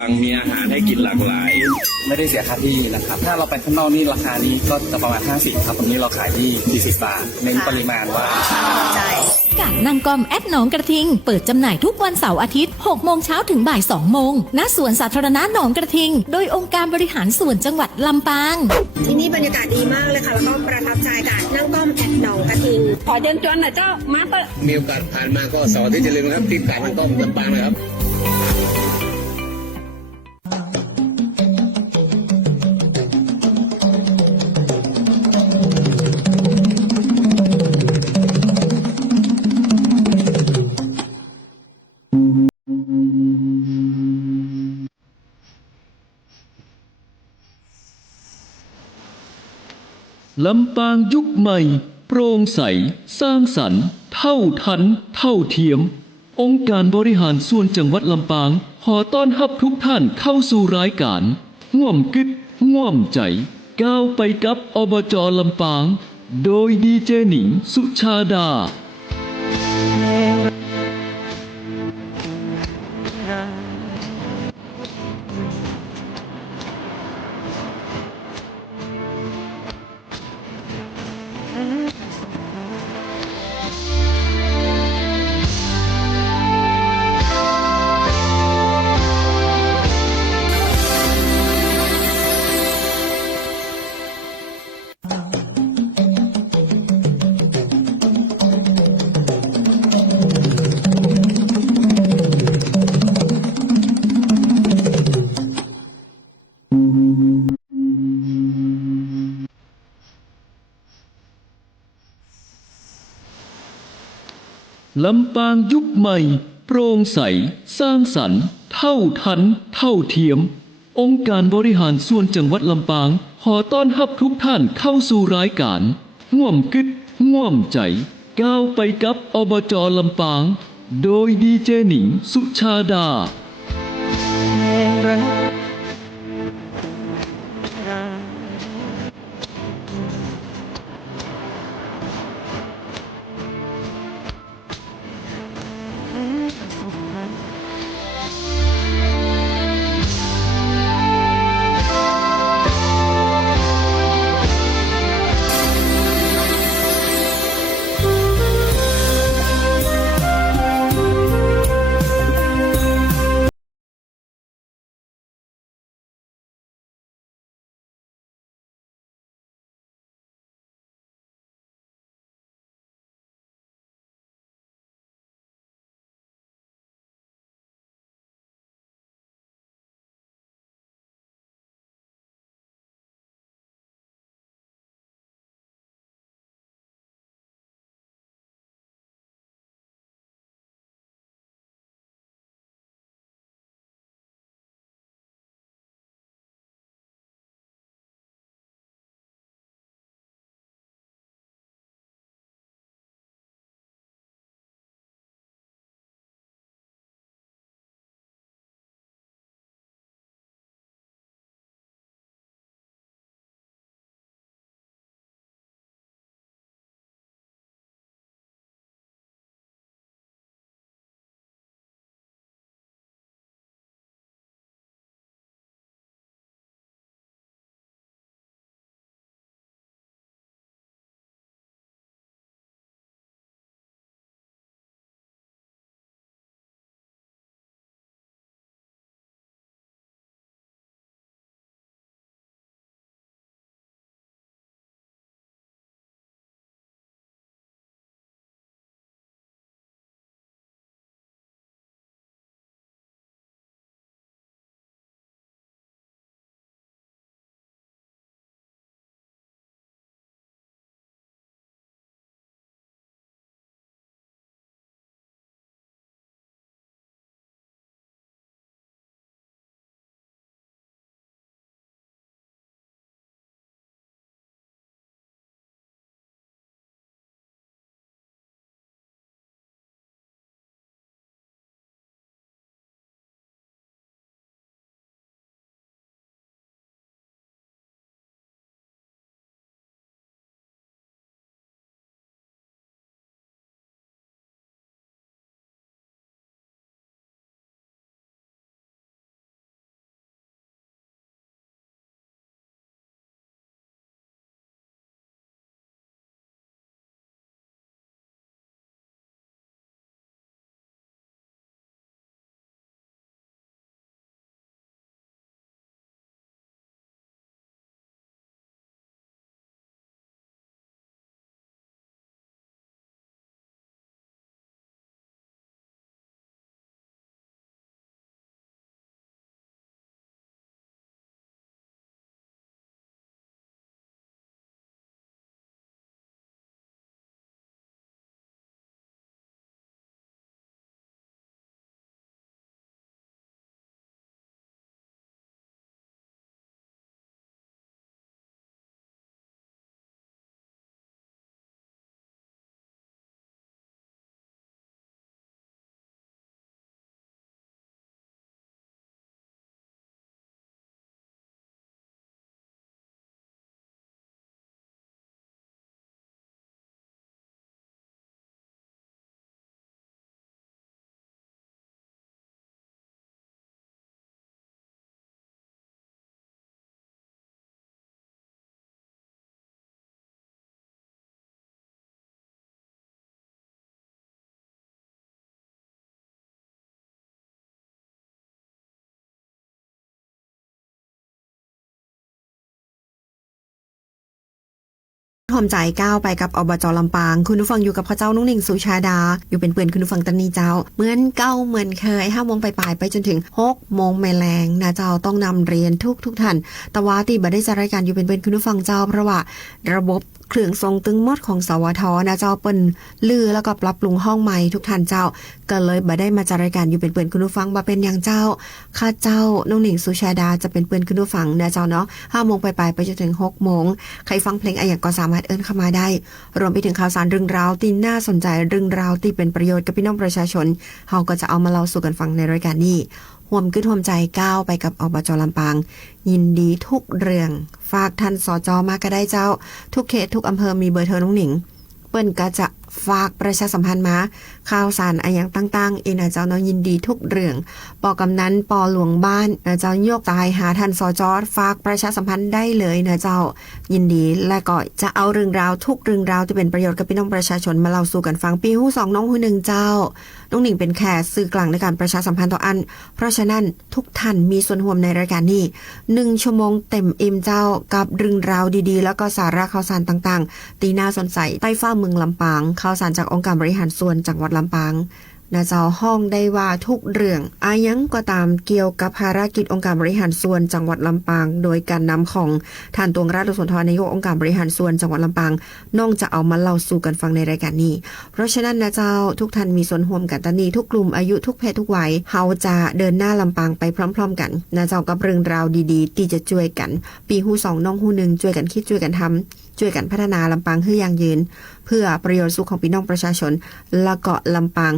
มีอาหารให้กินหลากหลายไม่ได้เสียค่าที่นะครับ ถ้าเราไปข้างนอกนี่ราคานี้ก็จะประมาณ50ครับตรงนี้เราขายที่40 บาทเน้นปริมาณว่าใช่ กาดนางกอมแอดหนองกระทิงเปิดจำหน่ายทุกวันเสาร์อาทิตย์6 โมงเช้าถึงบ่าย 2 โมงณสวนสาธารณะหนองกระทิงโดยองค์การบริหารส่วนจังหวัดลำปางที่นี่บรรยากาศดีมากเลยค่ะแล้วก็ประทับใจกาดนั่งก้อมแอดหนองกระทิงขอเชิญชวนหน่อยเจ้ามาเตอร์มีโอกาสผ่านมาก็เสาร์อาที่จะลืมนะครับที่กาดนั่งก้อมลำปางเลยครับลำปางยุคใหม่โปร่งใสสร้างสรรค์เท่าทันเท่าเทียมองค์การบริหารส่วนจังหวัดลำปางขอต้อนรับทุกท่านเข้าสู่รายการง่วมกึดง่วมใจก้าวไปกับอบจ.ลำปางโดยดีเจหนิงสุชาดาลำปางยุคใหม่โปร่งใสสร้างสรรค์เท่าทันเท่าเทียมองค์การบริหารส่วนจังหวัดลำปางขอต้อนรับทุกท่านเข้าสู่รายการง่วมกึดง่วมใจก้าวไปกับอบจ.ลำปางโดยดีเจหนิงสุชาดา ทอมใจก้าวไปกับอบจลำปางคุณผู้ฟังอยู่กับพ่อเจ้านุ่งหนิงสุชาดาอยู่เป็นเพื่อนคุณผู้ฟังตันนี้เจ้าเหมือนเก้าเหมือนเคย5 โมงปลายไปจนถึง6 โมงแมลงนะเจ้าต้องนำเรียนทุกท่านแต่ว่าตีบัดได้จัดรายการอยู่เป็นเพื่อนคุณผู้ฟังเจ้าเพราะว่าระบบเครื่องทรงตึงมดของสวทนะเจ้าเปิ้นลือแล้วก็ปรับปรุงห้องใหม่ทุกท่านเจ้าก็เลยบัดได้มาจัดรายการอยู่เป็นเพื่อนคุณผู้ฟังมาเป็นอย่างเจ้าข้าเจ้านุ่งหนิงสุชาดาจะเป็นเพื่อนคุณผู้ฟังนะเจ้าเนาะ5 โมงปลายไปจนถึง6 โมงใครฟังเพลงอะไรก็สามารถเอิ้นเข้ามาได้รวมไปถึงข่าวสารเรื่องราวที่น่าสนใจเรื่องราวที่เป็นประโยชน์กับพี่น้องประชาชนเฮาก็จะเอามาเล่าสู่กันฟังในรายการนี้ห่วมกึดห่วมใจก้าวไปกับอบจลำปางยินดีทุกเรื่องฝากท่านสจมาก็ได้เจ้าทุกเขตทุกอำเภอมีเบอร์โทรน้องหนิงเปิ้นก็จะฝากประชาสัมพันธ์มาข่าวสารอะไรอย่างต่างๆเนาะเจ้าเนาะยินดีทุกเรื่องปกำนันปหลวงบ้านเจ้าโยกตายหาท่านสจฝากประชาสัมพันธ์ได้เลยนะเจ้ายินดีและก็จะเอาเรื่องราวทุกเรื่องราวที่เป็นประโยชน์กับพี่น้องประชาชนมาเล่าสู่กันฟังปีฮู้2น้องฮู้1เจ้าน้องหนิงเป็นแค่สื่อกลางในการประชาสัมพันธ์ต่ออันเพราะฉะนั้นทุกท่านมีส่วนร่วมในรายการนี้1 ชั่วโมงเต็มอิ่มเจ้ากับเรื่องราวดีๆแล้วก็สาระข่าวสารต่างๆตีน่าสนใจใต้ฟ้าเมืองลำปางข่าวสารจากองค์การบริหารส่วนจังหวัดลำปางนะเจ้าห้องได้ว่าทุกเรื่องอายังก็ตามเกี่ยวกับภารกิจองค์การบริหารส่วนจังหวัดลำปางโดยการนำของท่านตวงราชโลสุนทรนายกองค์การบริหารส่วนจังหวัดลำปางน้องจะเอามาเล่าสู่กันฟังในรายการนี้เพราะฉะนั้นนะเจ้าทุกท่านมีส่วนร่วมกันตอนนี้ทุกกลุ่มอายุทุกเพศทุกวัยเฮาจะเดินหน้าลำปางไปพร้อมๆกันนะเจ้ากับเรื่องราวดีๆที่จะช่วยกันปีฮู้2น้องฮู้1ช่วยกันคิดช่วยกันทำช่วยกันพัฒนาลำปางให้ยั่งยืนเพื่อประโยชน์สุขของพี่น้องประชาชนและก็ลำปาง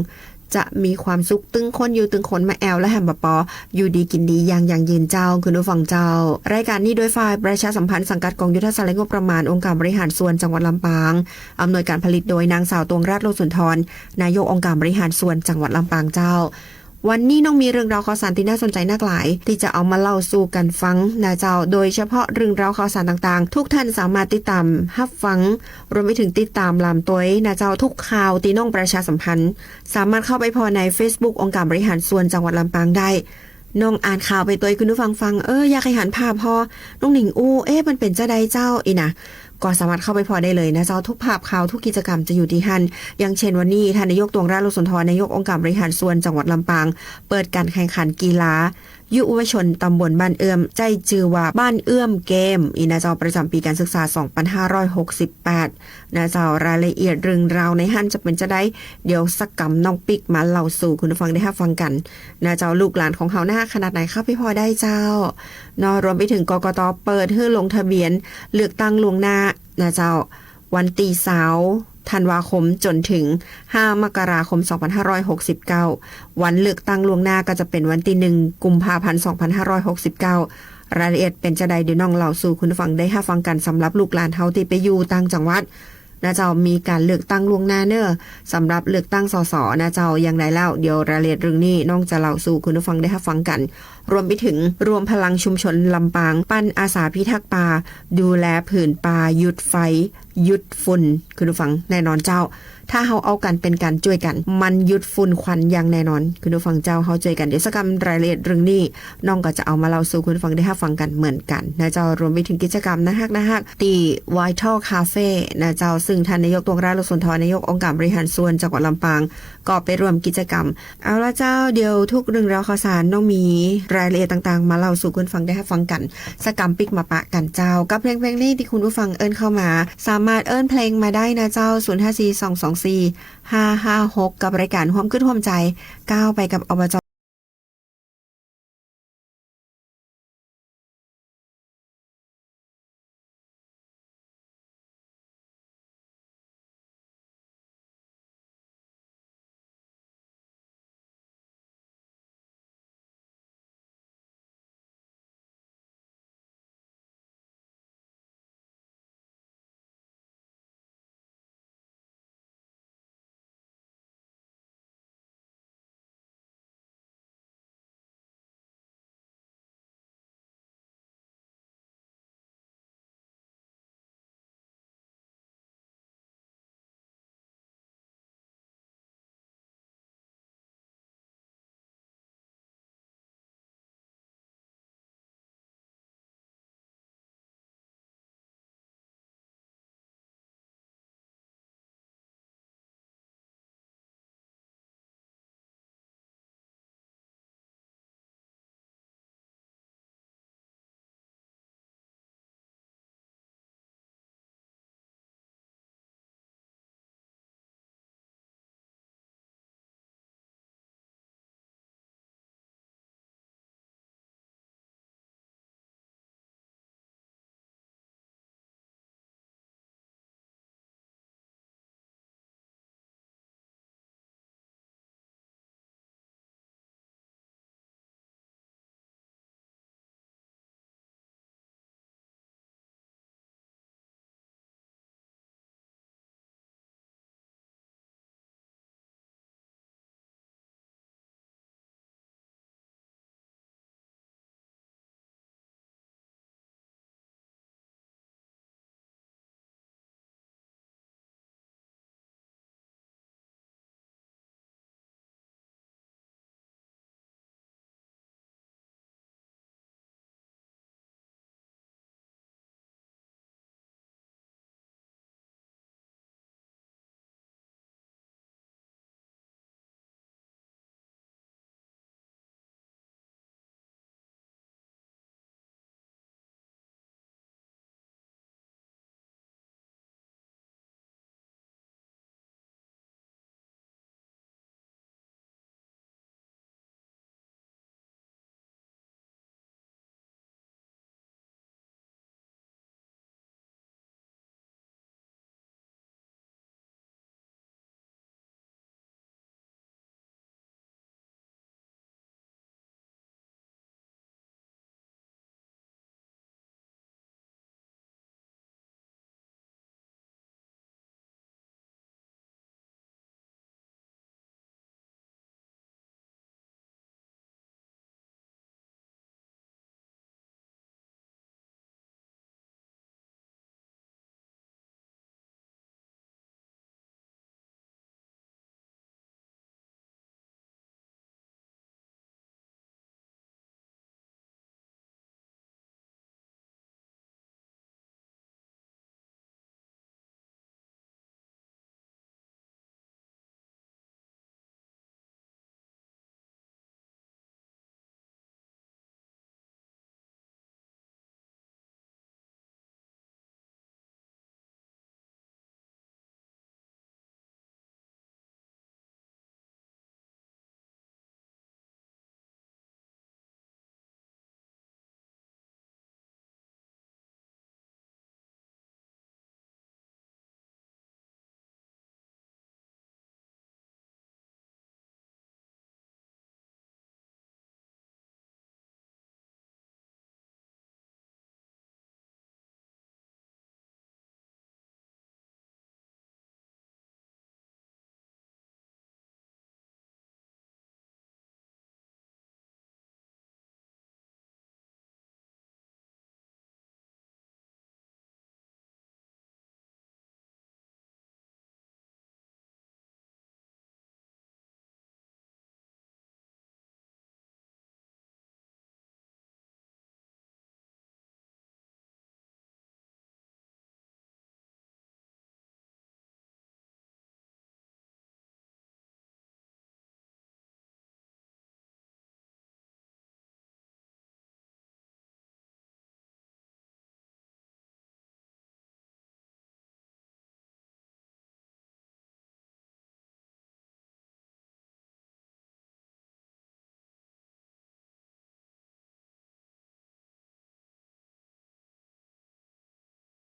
จะมีความสุขตึงคนอยู่ตึงคนมาแอลและแฮมบะปออยู่ดีกินดีอย่างยืนเจ้าคุณผู้ฟังเจ้ารายการนี้โดยฝ่ายประชาสัมพันธ์สังกัดกองยุทธศาสตร์และงบประมาณองค์การบริหารส่วนจังหวัดลำปางอำนวยการผลิตโดยนางสาวตวงราชโลสุนทรนายกองค์การบริหารส่วนจังหวัดลำปางเจ้าวันนี้น้องมีเรื่องราวข่าวสารที่น่าสนใจน่าหลายที่จะเอามาเล่าสู่กันฟังนะเจ้าโดยเฉพาะเรื่องราวข่าวสารต่างๆทุกท่านสามารถติดตามรับฟังรวมไปถึงติดตามลำตัวนะเจ้าทุกข่าวที่น้องประชาสัมพันธ์สามารถเข้าไปพอใน Facebook องค์การบริหารส่วนจังหวัดลำปางได้น้องอ่านข่าวไปตัวคุณผู้ฟังอยากให้หันภาพพอน้องหนิงมันเป็นจะได้เจ้าอีนะก็สามารถเข้าไปพอได้เลยนะเจ้าทุกภาพข่าวทุกกิจกรรมจะอยู่ที่หันอย่างเช่นวันนี้ท่านนายกตวงราชโลสุนทรนายกองค์การบริหารส่วนจังหวัดลำปางเปิดการแข่งขันกีฬายุวชนตำบลบ้านเอื้อมใจจือว่าบ้านเอื้อมเกมอีนะเจ้าประจำปีการศึกษา2568นะเจ้ารายละเอียดเรื่องราวในหันจะเป็นจะได้เดี๋ยวสักกำน้องปิกมาเล่าสู่คุณผู้ฟังได้รับฟังกันนะเจ้าลูกหลานของเฮาหน้าขนาดไหนเข้าไปพอได้เจ้านอรวมไปถึงกกต.เปิดให้ลงทะเบียนเลือกตั้งล่วงหน้านะเจ้าวันตีเสาร์ธันวาคมจนถึง5 มกราคม 2569วันเลือกตั้งล่วงหน้าก็จะเป็นวันที่1 กุมภาพันธ์ 2569รายละเอียดเป็นจะใดเดี๋ยวน้องเล่าสู่คุณผู้ฟังได้รับฟังกันสำหรับลูกหลานเฮาที่ไปอยู่ต่างจังหวัดนะเจ้ามีการเลือกตั้งล่วงหน้าเนอะสำหรับเลือกตั้งสสนะเจ้าอย่างไรแล้วเดี๋ยวรายละเอียดเรื่องนี้น้องจะเล่าสู่คุณผู้ฟังได้รับฟังกันรวมไปถึงรวมพลังชุมชนลำปางปั้นอาสาพิทักษ์ป่าดูแลผืนป่าหยุดไฟหยุดฝุ่นคุณผู้ฟังแน่นอนเจ้าถ้าเฮาเอากันเป็นการช่วยกันมันหยุดฝุ่นควันอย่างแน่นอนคุณผู้ฟังเจ้าเฮาช่วยกันเดี๋ยวสักกรรายละเอียดเรื่องนี้น้องก็จะเอามาเล่าสู่คุณผู้ฟังได้รับฟังกันเหมือนกันนะเจ้ารวมไปถึงกิจกรรมนะฮักตี Vital Cafe นะเจ้าซึ่งท่านนายกตวงราชโลสุนทรนายกองค์การบริหารส่วนจังหวัดลำปางก็ไปร่วมกิจกรรมเอาละเจ้าเดี๋ยวทุกเรื่องราวข่าวสารน้องมีรายละเอียดต่างๆมาเล่าสู่คุณฟังได้รับฟังกันสักกรรมปิกมาปะกันเจ้ากับเพลงนี้ที่คุณผู้ฟังเอิ้นเข้ามาสามารถเอิ้นเพลงมาได้นะเจ้า0542245556กับรายการร่วมขึ้นร่วมใจก้าวไปกับอบจ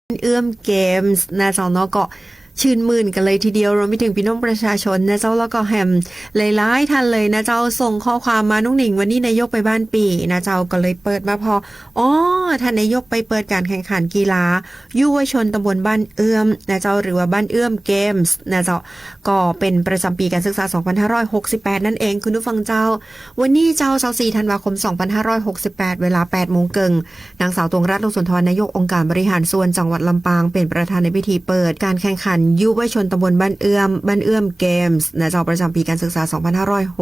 เอื้อมเกมส์นะเจ้าเนาะก็ชื่นมื่นกันเลยทีเดียวรวมไปถึงพี่น้องประชาชนนะเจ้าแล้วก็แฮมหลายๆท่านเลยนะเจ้าส่งข้อความมาน้องหนิงวันนี้นายกไปบ้านปีนะเจ้าก็เลยเปิดมาพอท่านนายกไปเปิดการแข่งขันกีฬายุวชนตำบลบ้านเอื้อมนะเจ้าหรือว่าบ้านเอื้อมเกมส์นะเจ้าก็เป็นประจำปีการศึกษา2568นั่นเองคุณผู้ฟังเจ้าวันนี้เจ้า24ธันวาคม2568เวลา 8:00 นนางสาวตวงรัตน์ สุนทรนายกองค์การบริหารส่วนจังหวัดลำปางเป็นประธานในพิธีเปิดการแข่งขันยุวชนตำบลบ้านเอื้อมเกมส์นะเจ้าประจำปีการศึกษา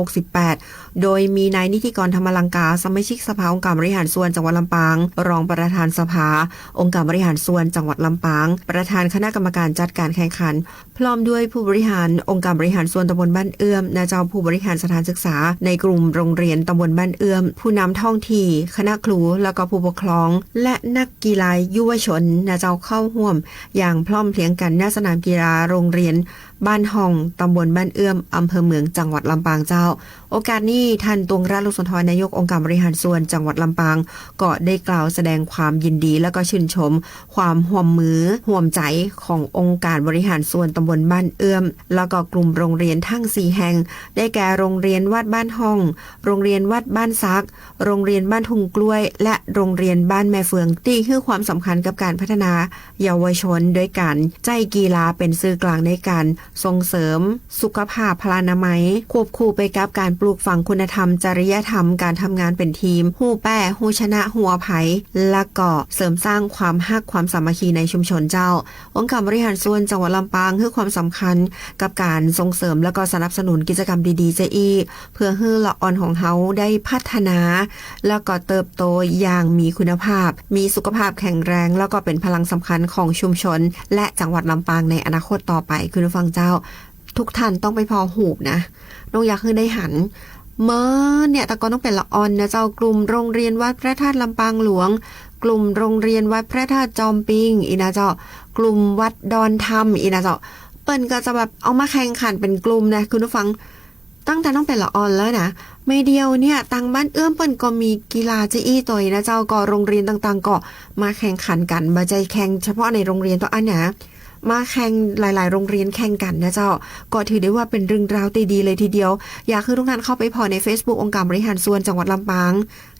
2568โดยมีนายนิติกรธรรมลังกาสมาชิกสภาองค์การบริหารส่วนจังหวัดลำปางรองประธานสภาองค์การบริหารส่วนจังหวัดลำปางประธานคณะกรรมการจัดการแข่งขันพร้อมด้วยผู้บริหารองค์การบริหารส่วนตำบลบ้านเอื้อมนะเจ้าผู้บริหารสถานศึกษาในกลุ่มโรงเรียนตำบลบ้านเอื้อมผู้นำท้องที่คณะครูแล้วก็ผู้ปกครองและนักกีฬายุวชนนะเจ้าเข้าร่วมอย่างพร้อมเพรียงกันณสนามกีฬาโรงเรียนบ้านห้องตำบลบ้านเอื้อมอำเภอเมืองจังหวัดลำปางเจ้าโอกาสนี้ท่านตวงรัตน์ สุนทรนายกองค์การบริหารส่วนจังหวัดลำปางก็ได้กล่าวแสดงความยินดีและก็ชื่นชมความร่วมมือร่วมใจขององค์การบริหารส่วนตำบลบ้านเอื้อมแล้วก็กลุ่มโรงเรียนทั้ง4แห่งได้แก่โรงเรียนวัดบ้านห้องโรงเรียนวัดบ้านซักโรงเรียนบ้านทุ่งกล้วยและโรงเรียนบ้านแม่เฟืองที่ให้ความสำคัญกับการพัฒนาเยาวชนโดยการใจกีฬาเป็นสื่อกลางในการส่งเสริมสุขภาพพลานามัยควบคู่ไปกับการปลูกฝังคุณธรรมจริยธรรมการทำงานเป็นทีมฮู้แป้ฮู้ชนะฮู้อภัยและก็เสริมสร้างความฮักความสามัคคีในชุมชนเจ้าองค์การบริหารส่วนจังหวัดลำปางให้ความสำคัญกับการส่งเสริมและก็สนับสนุนกิจกรรมดีๆเจอีเพื่อให้ละอ่อนของเฮาได้พัฒนาแล้วก็เติบโตอย่างมีคุณภาพมีสุขภาพแข็งแรงแล้วก็เป็นพลังสำคัญของชุมชนและจังหวัดลำปางในอนาคตต่อไปคุณผู้ฟังเจ้าทุกท่านต้องไปพอหูบนะน้องอยากให้ได้หันเมื่อเนี่ยแต่ก็ต้องเป็นละออนนะเจ้ากลุ่มโรงเรียนวัดพระธาตุลำปางหลวงกลุ่มโรงเรียนวัดพระธาตุจอมปิงอีนะเจ้ากลุ่มวัดดอนธรรมอีนะเจ้าเปิ้นก็จะแบบเอามาแข่งขันเป็นกลุ่มนะคุณผู้ฟังตั้งแต่ต้องเป็นละออนแล้วนะไม่เดียวเนี่ยตังบ้านเอื้อมเปิ้นก็มีกีฬาเจอี้ตัวนะเจ้าก็โรงเรียนต่างๆก็มาแข่งขันกันบ่ใจแข่งเฉพาะในโรงเรียนตัวอันนะมาแข่งหลายๆโรงเรียนแข่งกันนะเจ้าก็ถือได้ว่าเป็นเรื่องราวดีๆเลยทีเดียวอยากให้ทุกท่านเข้าไปพอใน Facebook องค์การบริหารส่วนจังหวัดลำปาง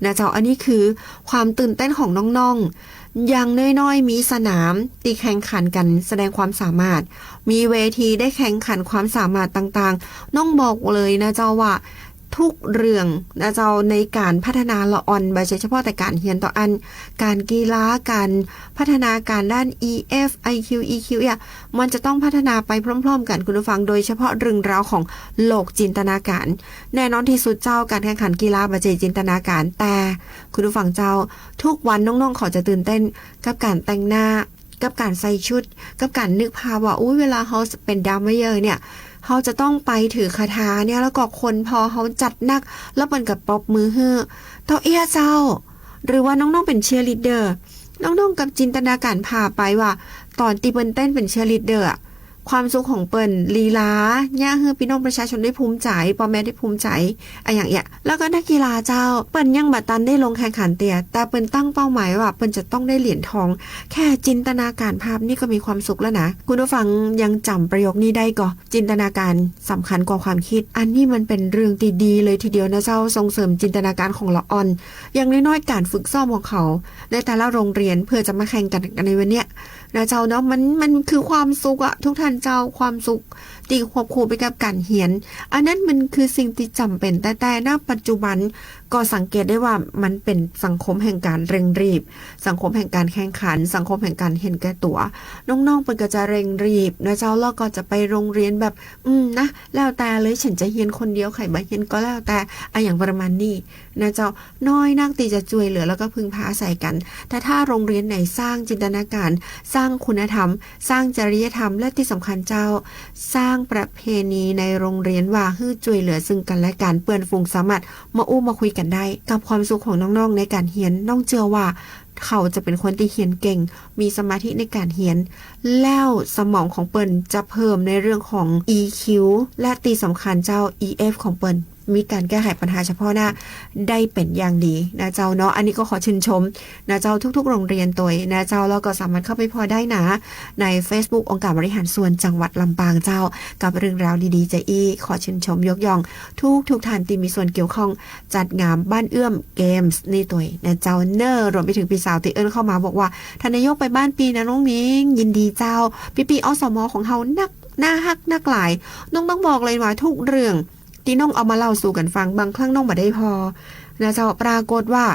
นะเจ้าอันนี้คือความตื่นเต้นของน้องๆอย่างน้อยๆมีสนามตีแข่งขันกันแสดงความสามารถมีเวทีได้แข่งขันความสามารถต่างๆน้องบอกเลยนะเจ้าว่าทุกเรื่องนะเจ้าในการพัฒนาละอ่อนไม่ใช่เฉพาะแต่การเรียนต่ออันการกีฬาการพัฒนาการด้าน EF IQ EQ เนี่ยมันจะต้องพัฒนาไปพร้อมๆกันคุณผู้ฟังโดยเฉพาะเรื่องราวของโลกจินตนาการแน่นอนที่สุดเจ้าการแข่งขันกีฬาไม่ใช่จินตนาการแต่คุณผู้ฟังเจ้าทุกวันน้องๆขอจะตื่นเต้นกับการแต่งหน้ากับการใส่ชุดกับการนึกภาพว่าเวลาเขาเป็นดาวไม่เยอะเนี่ยเขาจะต้องไปถือคาถาเนี่ยแล้วก็คนพอเขาจัดนักแล้วมันกับปรบมือเฮ้อเต้าเอี้ยเจ้าหรือว่าน้องๆเป็นเชียร์ลีดเดอร์น้องๆกับจินตนาการพาไปว่าตอนตีเปิ้นเต้นเป็นเชียร์ลีดเดอร์ความสุขของเปิ้นลีลาย่าเฮือพี่น้องประชาชนได้ภูมิใจพ่อแม่ได้ภูมิใจอย่างเงี้ยแล้วก็นักกีฬาเจ้าเปิ้นยังบัดตันได้ลงแข่งขันเตี่ยแต่เปิ้นตั้งเป้าหมายว่าเปิ้นจะต้องได้เหรียญทองแค่จินตนาการภาพนี่ก็มีความสุขแล้วนะคุณผู้ฟังยังจำประโยคนี้ได้ก่อจินตนาการสำคัญกว่าความคิดอันนี้มันเป็นเรื่องดีๆเลยทีเดียวนะเจ้าส่งเสริมจินตนาการของละอ่อนอย่างน้อยๆการฝึกซ้อมของเขาในแต่ละโรงเรียนเพื่อจะมาแข่งกันในวันเนี้ยนะเจ้าเนาะมันคือความสุขอะทุกท่านเจ้าความสุขตีควบคู่ไปกับการเรียนอันนั้นมันคือสิ่งที่จำเป็นแต่ณปัจจุบันก็สังเกตได้ว่ามันเป็นสังคมแห่งการเร่งรีบสังคมแห่งการแข่งขันสังคมแห่งการเห็นแก่ตัวน้องๆเป็นก็จะเร่งรีบนะเจ้าแล้วก็จะไปโรงเรียนแบบนะแล้วแต่เลยฉันจะเรียนคนเดียวใครบ่เรียนก็แล้วแต่อย่างประมาณนี้นะเจ้าน้อยนักที่จะช่วยเหลือแล้วก็พึ่งพาอาศัยกันแต่ถ้าโรงเรียนไหนสร้างจินตนาการสร้างคุณธรรมสร้างจริยธรรมและที่สำคัญเจ้าสร้างประเพณีในโรงเรียนว่าให้ช่วยเหลือซึ่งกันและกันเปื้อนฟุ้งสามารถมาคุยกันได้กับความสุขของน้องๆในการเรียนน้องเชื่อว่าเขาจะเป็นคนที่เรียนเก่งมีสมาธิในการเรียนแล้วสมองของเปิ้นจะเพิ่มในเรื่องของ EQ และที่สำคัญเจ้า EF ของเปิ้น มีการแก้ไขปัญหาเฉพาะหน้าได้เป็นอย่างดีนะเจ้าเนาะอันนี้ก็ขอชื่นชมนะเจ้าทุกๆโรงเรียนตัวนะเจ้าแล้วก็สามารถเข้าไปพอได้นะใน Facebook องค์การบริหารส่วนจังหวัดลำปางเจ้ากับเรื่องราวดีๆจะขอชื่นชมยกย่องทุกท่านที่มีส่วนเกี่ยวข้องจัดงานบ้านเอื้อมเกมส์นี่ตัวนะเจ้าเนอร์รวมไปถึงพี่สาวที่เอิ้นเข้ามาบอกว่าทานนายกไปบ้านปีนะน้องนิ้งยินดีเจ้าปีอสมของเฮานักหน้าฮักนักหลายน้องต้องบอกเลยว่าทุกเรื่องที่น้องเอามาเล่าสู่กันฟังบางครั้งน้องบ่ได้พอนะเจ้าปรากฏว่า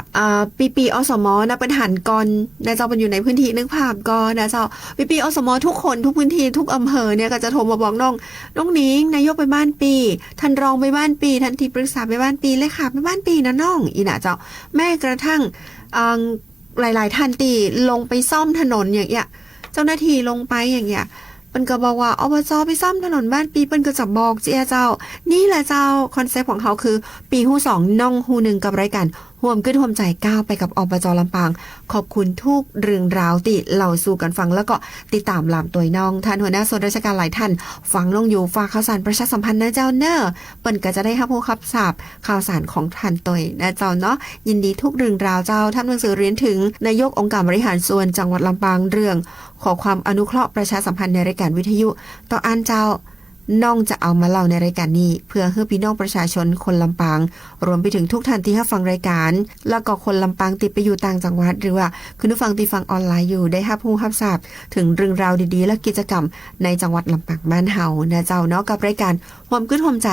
ปีอสมนะเป็นหันกรนะเจ้าเป็นอยู่ในพื้นที่นึกภาพก่อนนะเจ้าปีอสมทุกคนทุกพื้นที่ทุกอำเภอเนี่ยก็จะโทรมาบอกน้องนิ้งนายกไปบ้านปีท่านรองไปบ้านปีท่านที่ปรึกษาไปบ้านปีเลขาไปบ้านปีนะน้องอีน่ะเจ้าแม้กระทั่งหลายๆท่านตีลงไปซ่อมถนนอย่างเงี้ยเจ้าหน้าที่ลงไปอย่างเงี้ยเปิ้นก็บอกว่าอบจไปซ่อมถนนบ้านปีเปิ้นก็จะบอกเจ้านี่แหละเจ้าคอนเซปต์ของเขาคือปีฮู้2น้องฮู้1กับรายการห่วมขึ้นห่วมใจก้าวไปกับอบจลำปางขอบคุณทุกเรื่องราวติเล่าสู่กันฟังแล้วก็ติดตามลามตัวน้องท่านหัวหน้าส่วนราชการหลายท่านฟังลงอยู่ฝากข่าวสารประชาสัมพันธ์นะเจ้าเนอเปิ้นก็จะได้รับรู้รับทราบข่าวสารของท่านตัวนะเจ้าเนาะยินดีทุกเรื่องราวเจ้าท่านหนังสือเรียนถึงนายกองค์การบริหารส่วนจังหวัดลำปางเรื่องขอความอนุเคราะห์ประชาสัมพันธ์ในรายการวิทยุต่ออันเจ้าน้องจะเอามาเล่าในรายการนี้เพื่อให้พี่น้องประชาชนคนลำปางรวมไปถึงทุกท่านที่รับฟังรายการแล้วก็คนลำปางติดไปอยู่ต่างจังหวัดหรือว่าคุณผู้ฟังที่ฟังออนไลน์อยู่ได้รับรู้รับทราบถึงเรื่องราวดีๆและกิจกรรมในจังหวัดลำปางบ้านเฮานะเจ้าเนาะกับรายการความขึ้นความใจ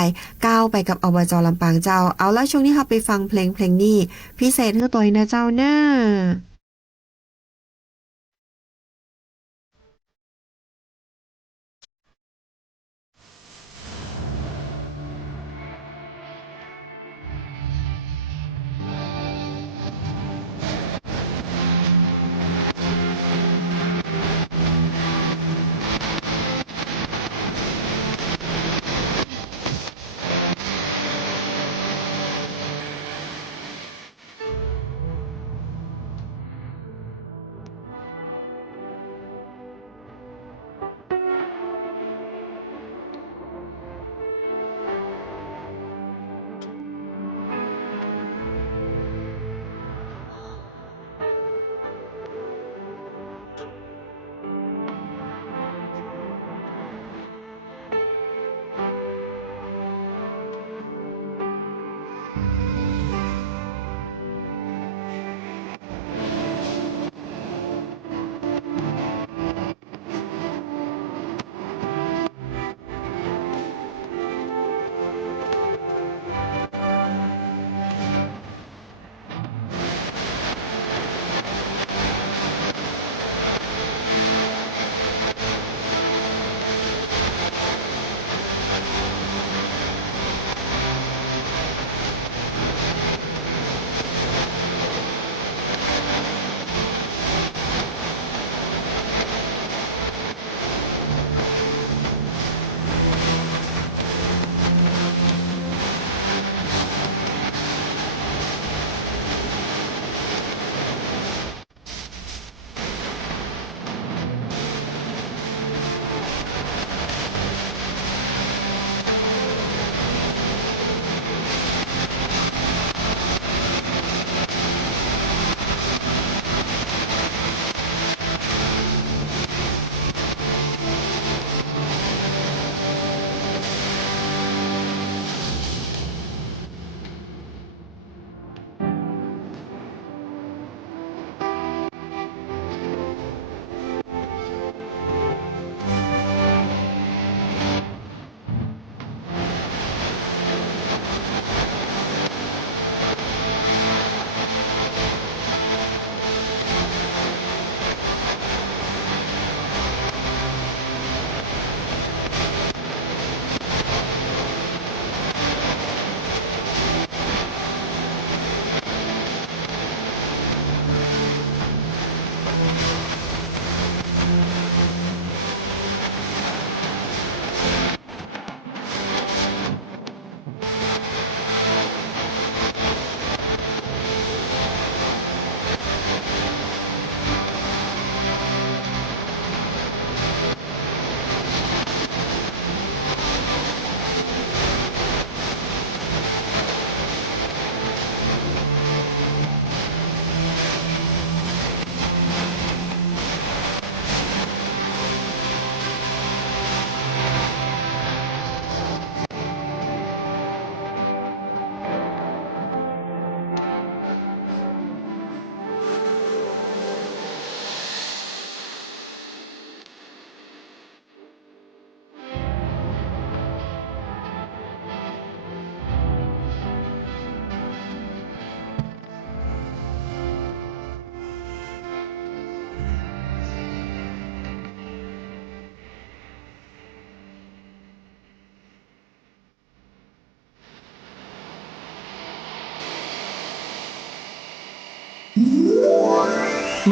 ก้าวไปกับอบจลำปางเจ้าเอาละช่วงนี้เราไปฟังเพลงนี้พิเศษให้ตัวนะเจ้าเน้อ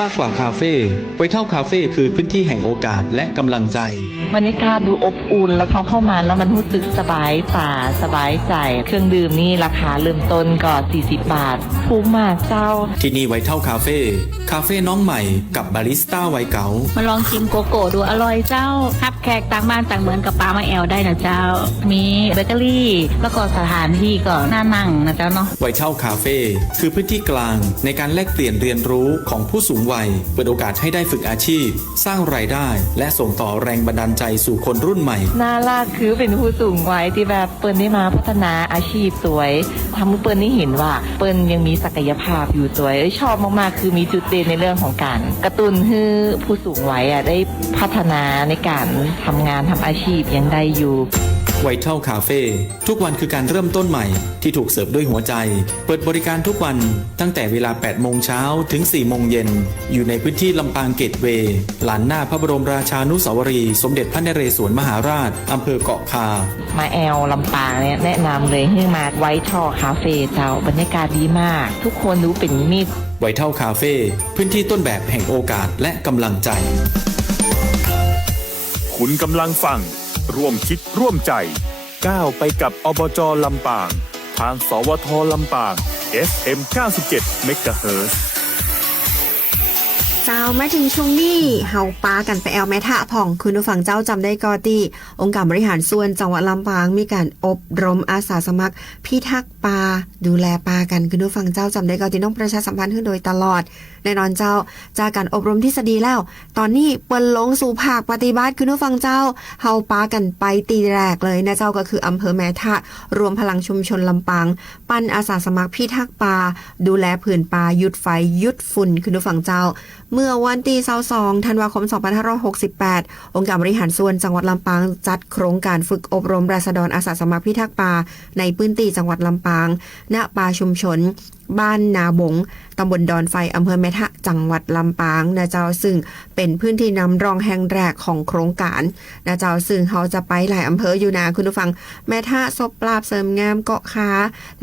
มากกว่าคาเฟ่ไวท์เท่าคาเฟ่คือพื้นที่แห่งโอกาสและกำลังใจบรรยากาศดูอบอุ่นแล้วเข้ามาแล้วมันรู้สึกสบายตาสบายใจเครื่องดื่มนี่ราคาเริ่มต้นก็40 บาทถูกมากเจ้าที่นี่ไวท์เท่าคาเฟ่น้องใหม่กับบาริสต้าวัยเก๋ามาลองชิมโกโก้ดูอร่อยเจ้ารับแขกต่างบ้านต่างเมืองกับปลามาแอลได้นะเจ้ามีเบเกอรี่แล้วก็สถานที่ก็น่านั่งนะเจ้าเนาะไวท์เท่าคาเฟ่คือพื้นที่กลางในการแลกเปลี่ยนเรียนรู้ของผู้สูงวัยเปิดโอกาสให้ได้ฝึกอาชีพสร้างรายได้และส่งต่อแรงบันดาลใจสู่คนรุ่นใหม่น่ารักคือเป็นผู้สูงวัยที่แบบเปิ้ลได้มาพัฒนาอาชีพสวยทำให้เปิ้ลได้เห็นว่าเปิ้ลยังมีศักยภาพอยู่สวยชอบมากๆคือมีจุดเด่นในเรื่องของการกระตุ้นให้ผู้สูงวัยได้พัฒนาในการทำงานทำอาชีพยังได้อยู่ไวท์เท่าคาเฟ่ทุกวันคือการเริ่มต้นใหม่ที่ถูกเสิร์ฟด้วยหัวใจเปิดบริการทุกวันตั้งแต่เวลา 8 โมงเช้าถึง 4 โมงเย็นอยู่ในพื้นที่ลำปางเกตเวย์ลานหน้าพระบรมราชานุสาวรีย์สมเด็จพระนเรศวรมหาราชอำเภอเกาะคามาแอลลำปางเนี่ยแนะนำเลยให้มาไวท์เท่าคาเฟ่เจ้าบรรยากาศดีมากทุกคนดูเป็นมิตรไวท์เท่าคาเฟ่พื้นที่ต้นแบบแห่งโอกาสและกำลังใจคุณกำลังฟังร่วมคิดร่วมใจก้าวไปกับอบจ.ลำปางทางสวท.ลำปาง FM 97 เมกะเฮิรตซ์เจ้ามาถึงช่วงนี้เฮาปากันไปแอลแม่ทะผ่องคุณผู้ฟังเจ้าจำได้ก็ตีองค์การบริหารส่วนจังหวัดลำปางมีการอบรมอาสาสมัครพิทักษ์ป่าดูแลป่ากันคุณผู้ฟังเจ้าจำได้ก็ตีต้องประชาสัมพันธ์ขึ้นโดยตลอดแน่นอนเจ้าจากการอบรมทฤษฎีแล้วตอนนี้เปิ้นลงสู่ภาคปฏิบัติคุณผู้ฟังเจ้าเฮาปากันไปตีแรกเลยนะเจ้าก็คืออำเภอแม่ทะรวมพลังชุมชนลำปางปั้นอาสาสมัครพิทักษ์ป่าดูแลผืนป่าหยุดไฟหยุดฝุ่นคุณผู้ฟังเจ้าเมื่อวันที่22ธันวาคม2568องค์การบริหารส่วนจังหวัดลำปางจัดโครงการฝึกอบรมราษฎรอาสาสมัครพิทักษ์ป่าในพื้นที่จังหวัดลำปางณป่าชุมชนบ้านนาบงตำบลดอนไฟอำเภอแม่ทะจังหวัดลำปางนะเจ้าซึ่งเป็นพื้นที่นำรองแห่งแรกของโครงการนะเจ้าซึ่งเขาจะไปหลายอำเภออยู่นะคุณผู้ฟังแม่ทะศพปราบเสริมงามเกาะคา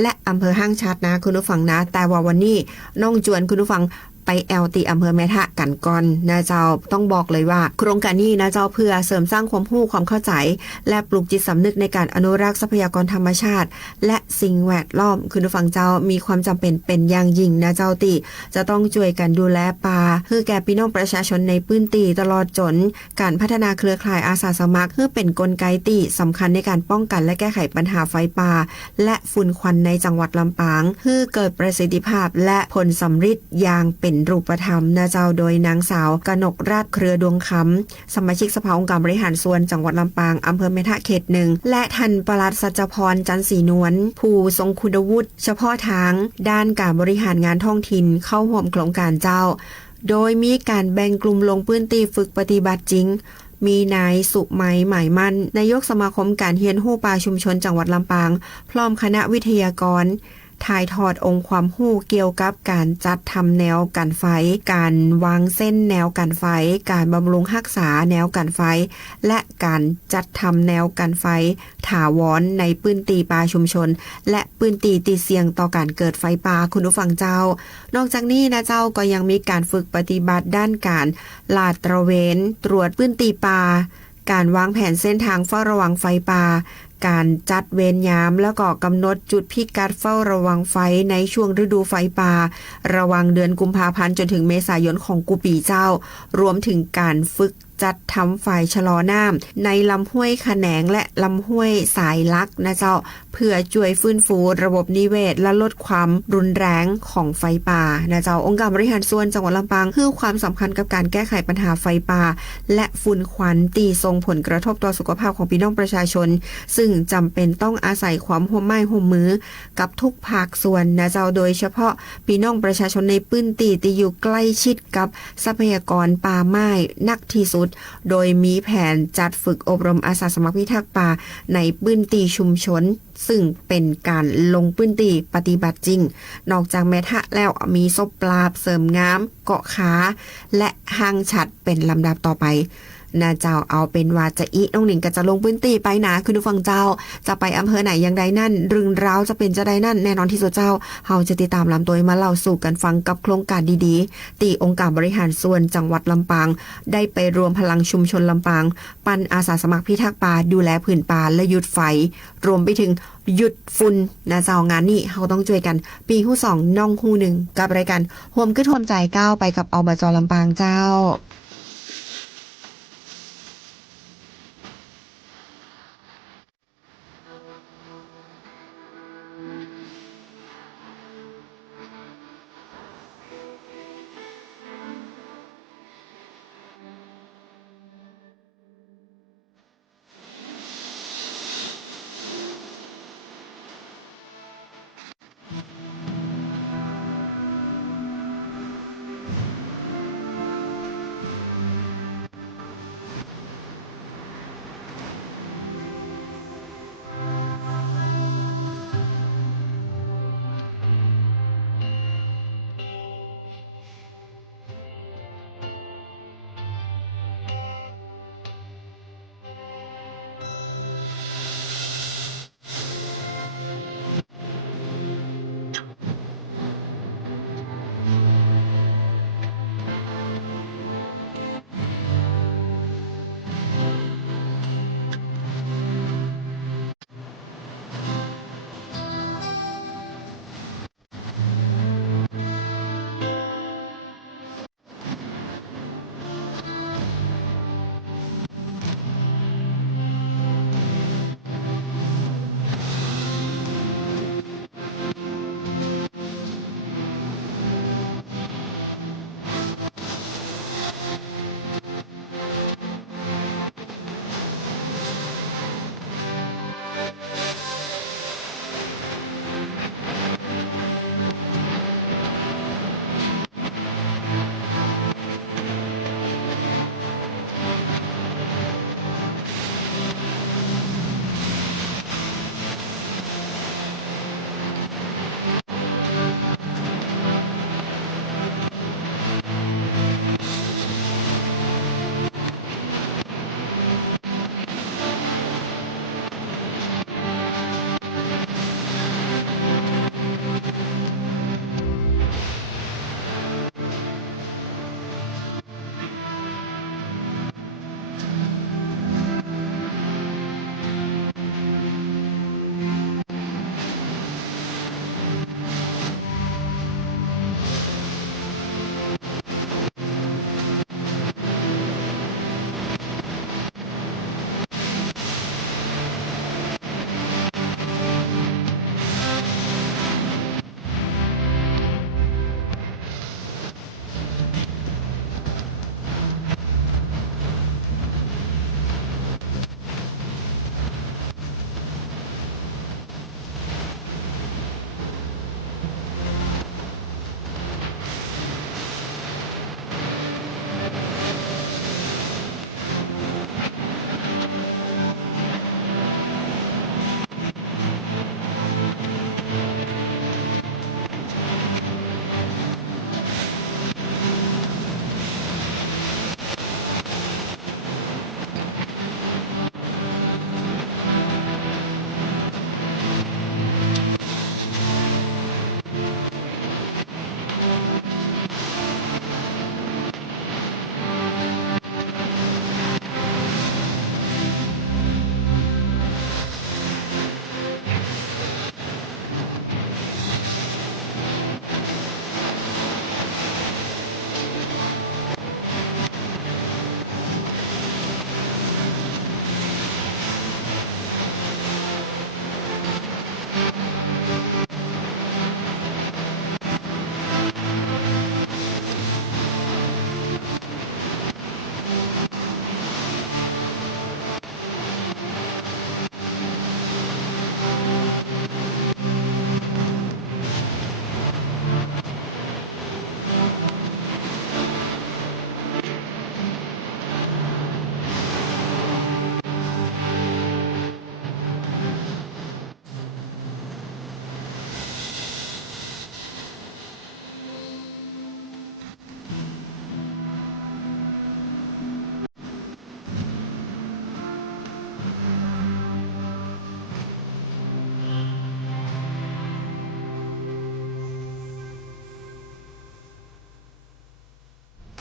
และอำเภอห้างชัดนะคุณผู้ฟังนะแต่ว่าวันนี้น้องจวนคุณผู้ฟังไปแอลตีอำเภอแม่ทะกันก่อนนะเจ้าต้องบอกเลยว่าโครงการนี้นะเจ้าเพื่อเสริมสร้างความรู้ความเข้าใจและปลูกจิตสำนึกในการอนุรักษ์ทรัพยากรธรรมชาติและสิ่งแวดล้อมคุณผู้ฟังเจ้ามีความจำเป็นเป็นอย่างยิ่งนะเจ้าตีจะต้องช่วยกันดูแลป่าเพื่อแก่พี่น้องประชาชนในพื้นที่ตลอดจนการพัฒนาเครือข่ายอาสาสมัครเพื่อเป็นกลไกตีสำคัญในการป้องกันและแก้ไขปัญหาไฟป่าและฝุ่นควันในจังหวัดลำปางเพื่อเกิดประสิทธิภาพและผลสำฤทธิ์อย่างเป็นรูปธรรมนะเจ้าโดยนางสาวกนกราชเครือดวงคำสมาชิกสภาองค์การบริหารส่วนจังหวัดลำปางอำเภอแม่ทะเขต1และท่านปลัดสัจพรจันทร์ศรีนวลผู้ทรงคุณวุฒิเฉพาะทางด้านการบริหารงานท้องถิ่นเข้าร่วมโครงการเจ้าโดยมีการแบ่งกลุ่มลงพื้นที่ฝึกปฏิบัติจริงมีนายสุไหมหมายมั่นนายกสมาคมการเฮียนฮู้ป่าชุมชนจังหวัดลำปางพร้อมคณะวิทยากรถ่ายทอดองค์ความรู้เกี่ยวกับการจัดทำแนวกันไฟการวางเส้นแนวกันไฟการบำรุงรักษาแนวกันไฟและการจัดทำแนวกันไฟถาวรในพื้นที่ป่าชุมชนและพื้นที่ที่เสี่ยงต่อการเกิดไฟป่าคุณผู้ฟังเจ้านอกจากนี้นะเจ้าก็ยังมีการฝึกปฏิบัติด้านการลาดตระเวนตรวจพื้นที่ป่าการวางแผนเส้นทางเฝ้าระวังไฟป่าการจัดเวรยามแล้วก็กำหนดจุดพิกัดเฝ้าระวังไฟในช่วงฤดูไฟป่าระวังเดือนกุมภาพันธ์จนถึงเมษายนของกุปีเจ้ารวมถึงการฝึกจัดทำฝ่ายชะลอน้ำในลำห้วยแขนงและลำห้วยสายลักนะเจ้าเพื่อช่วยฟื้นฟูระบบนิเวศและลดความรุนแรงของไฟป่านะเจ้าองค์การบริหารส่วนจังหวัดลำปางให้ความสำคัญกับการแก้ไขปัญหาไฟป่าและฝุ่นควันที่ส่งผลกระทบต่อสุขภาพของพี่น้องประชาชนซึ่งจำเป็นต้องอาศัยความร่วมไม้ร่วมมือกับทุกภาคส่วนนะเจ้าโดยเฉพาะพี่น้องประชาชนในพื้นที่ที่อยู่ใกล้ชิดกับทรัพยากรป่าไม้นักที่สุดโดยมีแผนจัดฝึกอบรมอาสาสมัครพิทักษ์ป่าในพื้นที่ชุมชนซึ่งเป็นการลงพื้นที่ปฏิบัติจริงนอกจากแม่ทะแล้วมีศพปราบเสริมงามเกาะขาและห้างฉัดเป็นลำดับต่อไป นะเจ้าเอาเป็นว่าจะอีน้องหนิงก็จะลงพื้นที่ไปนะคุณผู้ฟังเจ้าจะไปอำเภอไหนอย่างใดนั่นรึงราวจะเป็นจะใดนั่นแน่นอนที่สุดเจ้าเฮาจะติดตามลำตัวมาเล่าสู่กันฟังกับโครงการดีๆตีองค์การบริหารส่วนจังหวัดลำปางได้ไปรวมพลังชุมชนลำปางปันอาสาสมัครพิทักษ์ป่าดูแลผืนป่าและหยุดไฟรวมไปถึงหยุดฝุ่นนะเจ้างานนี้เฮาต้องช่วยกันปีหู้2น้องหู้1กับรายการห่วมคือท่วมใจก้าวไปกับอบจ.ลำปางเจ้า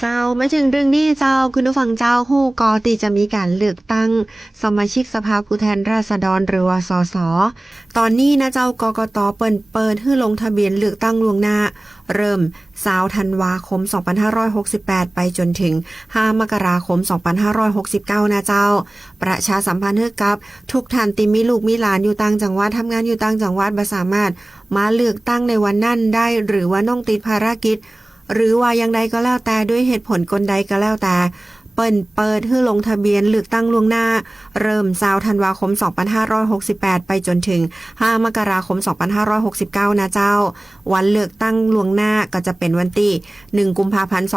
เจ้าไม่ถึงเรื่องนี้เจ้าคุณผู้ฟังเจ้าฮู้กอตีจะมีการเลือกตั้งสมาชิกสภาผู้แทนราษฎรหรือว่าสสตอนนี้นะเจ้ากกตเปิดให้ลงทะเบียนเลือกตั้งล่วงหน้าเริ่ม20ธันวาคม2568ไปจนถึง5มกราคม2569นะเจ้าประชาสัมพันธ์ให้กับทุกท่านที่มีลูกมีหลานอยู่ต่างจังหวัดทำงานอยู่ต่างจังหวัดบ่สามารถมาเลือกตั้งในวันนั้นได้หรือว่าน้องติดภารกิจหรือว่าอย่างใดก็แล้วแต่ด้วยเหตุผลกลใดก็แล้วแต่เปิดให้ลงทะเบียนเลือกตั้งล่วงหน้าเริ่ม20ธันวาคม2568ไปจนถึง5มกราคม2569นะเจ้าวันเลือกตั้งล่วงหน้าก็จะเป็นวันที่1กุมภาพันธ์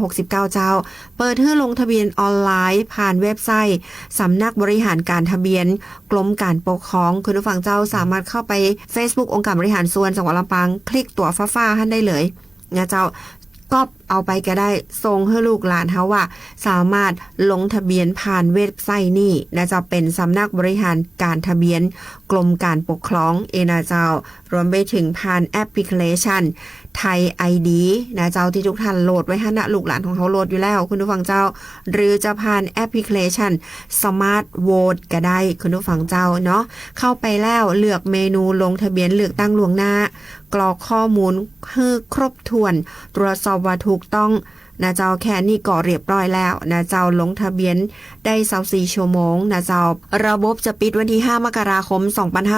2569เจ้าเปิดให้ลงทะเบียนออนไลน์ผ่านเว็บไซต์สำนักบริหารการทะเบียนกรมการปกครองคุณผู้ฟังเจ้าสามารถเข้าไป Facebook องค์การบริหารส่วนจังหวัดลำปางคลิกตัวฟ้าๆให้ได้เลยนะเจ้าก็เอาไปก็ได้ส่งให้ลูกหลานเฮาว่าสามารถลงทะเบียนผ่านเว็บไซต์นี้นะเจ้าเป็นสำนักบริหารการทะเบียนกรมการปกครองนะเจ้ารวมไปถึงผ่านแอปพลิเคชันไทย ID นะเจ้าที่ทุกท่านโหลดไว้ให้นะลูกหลานของเขาโหลดอยู่แล้วคุณผู้ฟังเจ้าหรือจะผ่านแอปพลิเคชัน Smart Vote ก็ได้คุณผู้ฟังเจ้าเนาะเข้าไปแล้วเลือกเมนูลงทะเบียนเลือกตั้งล่วงหน้ากรอกข้อมูลให้ครบถ้วนตรวจสอบว่าถูกต้องนะเจ้าแค่นี้ก็เรียบร้อยแล้วนะเจ้าลงทะเบียนได้24ชั่วโมงนะเจ้าระบบจะปิดวันที่5มกราคม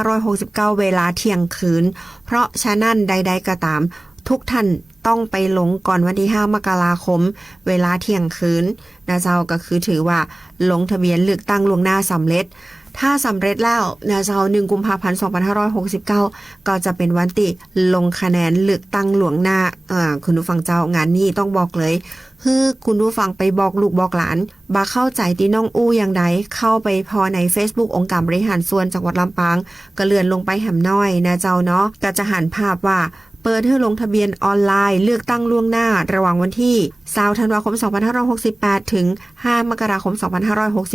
2569เวลาเที่ยงคืนเพราะฉะนั้นใดๆก็ตามทุกท่านต้องไปลงก่อนวันที่5มกราคมเวลาเที่ยงคืนนะเจ้าก็คือถือว่าลงทะเบียนเลือกตั้งล่วงหน้าสำเร็จถ้าสำเร็จแล้วนะเจ้า1กุมภาพันธ์2569ก็จะเป็นวันที่ลงคะแนนเลือกตั้งล่วงหน้าคุณผู้ฟังเจ้างานนี้ต้องบอกเลยคือคุณผู้ฟังไปบอกลูกบอกหลานบ่เข้าใจที่น้องอู้อย่างใดเข้าไปพอใน Facebook องค์การบริหารส่วนจังหวัดลำปางก็เลื่อนลงไปแหมน้อยนะเจ้าเนาะก็จะหันภาพว่าเปิดให้ลงทะเบียนออนไลน์เลือกตั้งล่วงหน้าระหว่างวันที่20ธันวาคม2568ถึง5มกราคม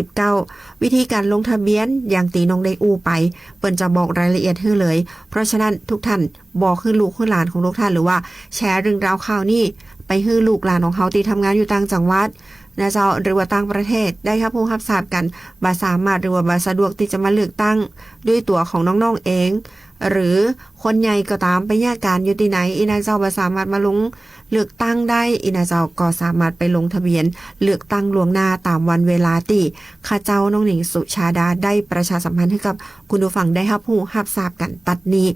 2569วิธีการลงทะเบียนอย่างตีน้องได้อู้ไปเปิ้นจะบอกรายละเอียดให้เลยเพราะฉะนั้นทุกท่านบอกให้ลูกให้หลานของทุกท่านหรือว่าแชร์เรื่องราวข่าวนี้ไปให้ลูกหลานของเขาที่ทำงานอยู่ต่างจังหวัดนะเจ้าหรือว่าต่างประเทศได้ครับผู้รับทราบกันบ่สามารถหรือว่าบ่สะดวกที่จะมาเลือกตั้งด้วยตัวของน้องๆเองหรือคนใหญ่ก็ตามไปแยกการอยู่ที่ไหนอีนาเจ้าสามารถมาลงเลือกตั้งได้อีนาเจ้าก็สามารถไปลงทะเบียนเลือกตั้งล่วงหน้าตามวันเวลาที่ข้าเจ้าน้องหนิงสุชาดาได้ประชาสัมพันธ์ให้กับคุณผู้ฟังได้รับรู้รับทราบกันตัดนี้